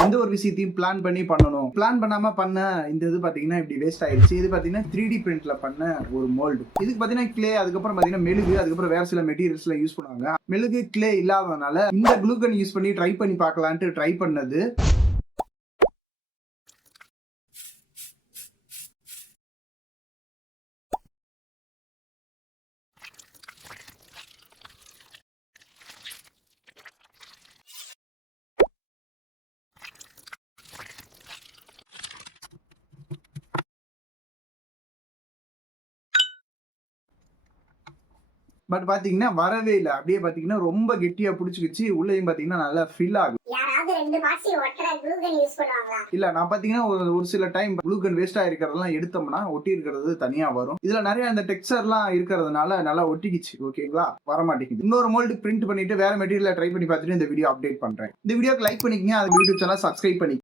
எந்த ஒரு விஷயத்தையும் பிளான் பண்ணி பண்ணணும். பிளான் பண்ணாம பண்ண இந்த இது பாத்தீங்கன்னா இப்படி வேஸ்ட் ஆயிடுச்சு. இது பாத்தீங்கன்னா 3D பிரிண்ட்ல பண்ண ஒரு மோல்டு. இதுக்கு பாத்தீங்கன்னா கிளே, அதுக்கப்புறம் பாத்தீங்கன்னா மெழுகு, அதுக்கப்புறம் வேற சில மெட்டீரியல்ஸ்ல யூஸ் பண்ணுவாங்க. மெழுகு கிளே இல்லாதனால இந்த க்ளூகன் யூஸ் பண்ணி ட்ரை பண்ணி பார்க்கலான்ட்டு ட்ரை பண்ணது. பட் பாத்தீங்கன்னா வரவே இல்ல. அப்படியே பாத்தீங்கன்னா ரொம்ப கெட்டியா புடிச்சுக்கிச்சு. உள்ளேயும் பாத்தீங்கன்னா நல்லா ஃபில் ஆகுது. யாராவது 2 பாக்ஸ் ஒட்டற க்ளூ கன் யூஸ் பண்ணுவாங்களா? இல்ல நான் பாத்தீங்கன்னா ஒரு சில டைம் க்ளூ கன் வேஸ்ட் ஆயிருக்கிறதெல்லாம் எடுத்தோம்னா ஒட்டி இருக்கிறது தனியா வரும். இதுல நிறைய இந்த டெக்ஸ்சர்லாம் இருக்கிறதுனால நல்லா ஒட்டிக்கிச்சு. ஓகேங்களா? வர மாட்டேங்குது. இன்னொரு மோல்டு பிரிண்ட் பண்ணிட்டு வேற மெட்டீரியல்ல ட்ரை பண்ணி பார்த்துட்டு இந்த வீடியோ அப்டேட் பண்றேன். இந்த வீடியோக்கு லைக் பண்ணிக்கங்க. அது யூடியூப் சேனல் சப்ஸ்கிரைப் பண்ணி